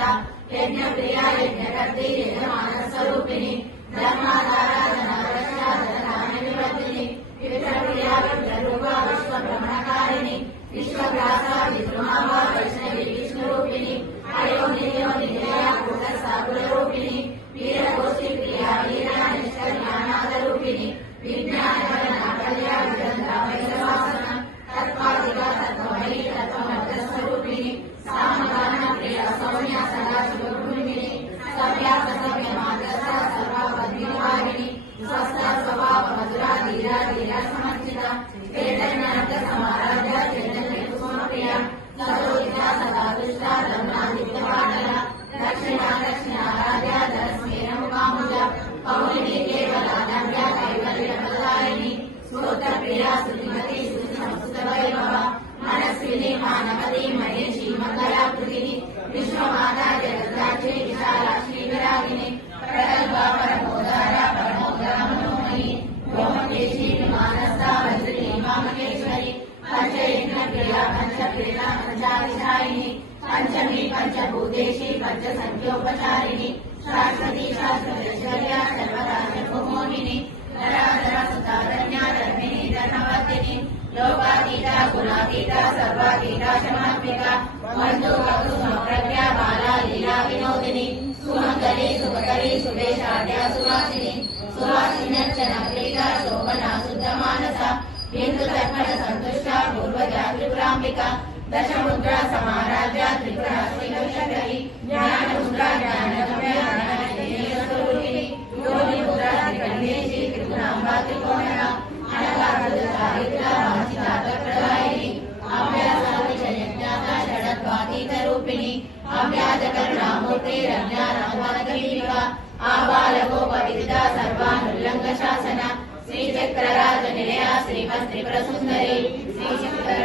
समर्पिता यज्ञ प्रिया यज्ञकर्त्री यजमान स्वरूपिणी धर्माधाराधना निवर्तिनी विप्रिया विप्रूपा विश्वभ्रमणकारिणी विश्वव्यासा विद्रुमाभा वैष्णवी विष्णुरूपिणी अयोनियो निलया कुलरूपिणी वीरगोष्ठी प्रिया वीरा निष्कल्यानादरूपिणी विज्ञानकल्या विदंता तत्वादिका तत्वमयी तत्वमर्धस्वरूपिणी सामगान प्रिया सौम्या सदा शिवभूमिनी सव्यास सव्य मार्गस्था सर्वावधिवारिणी स्वस्थ स्वभाव मधुरा धीरा धीरा समर्चिता चैतन्यार्थ समाराध्या चैतन्य कुसुमप्रिया सरोजिता सदा दुष्टा धर्मादित्यपाटला दक्षिणा दक्षिणाराध्या धरस्मेर मुखामुजा पौर्णिमी केवलानव्या कैवल्यप्रदायिनी स्तोत्रप्रिया श्रीमती सुतवैभव मनस्विनी मानवती महेशी मंगलाकृतिनी विश्वमाता जगद्धात्री विशालाक्षी विरागिनी प्रगल्भा परमोदारा परमोदरा मनोमयी गोमकेशी विमानस्था वज्रिणी वामकेश्वरी पंचयज्ञ प्रिया पंचप्रेता पंचाधिशायिनी पंचमी पंचभूतेशी पंचसंख्योपचारिणी शाश्वती शाश्वतैश्वर्या सर्वराजभूमोहिनी नराधरा सुतारण्या धर्मिणी धर्मवर्तिनी लोकातीता गुणातीता सर्वातीता शमात्मिका बंधु वधु समप्रज्ञा बाला लीला विनोदिनी सुमंगली सुभकरी सुवेशाढ्या सुवासिनी सुवासिन्यर्चना प्रीता शोभना शुद्धमानसा बिंदु तर्पण संतुष्टा पूर्वजा त्रिपुरांबिका दशमुद्रा समाराध्या त्रिपुरा श्रीकरी ज्ञानमुद्रा ज्ञानगम्या ज्ञानस्वरूपिणी योनि मुद्रा त्रिकण्डेशी त्रिपुरांबा त्रिकोणा अनगाधुदारिद्रा वाचितार्थप्रदायिनी अव्यासाविषयज्ञाता षडद्वातीतरूपिणी अव्याजकरुणामूर्ति रम्यानामदीपिका आबालगोपविदिता सर्वानुल्लङ्घशासना श्रीचक्रराजनिलया श्रीमत्त्रिपुरसुन्दरी श्रीचक्र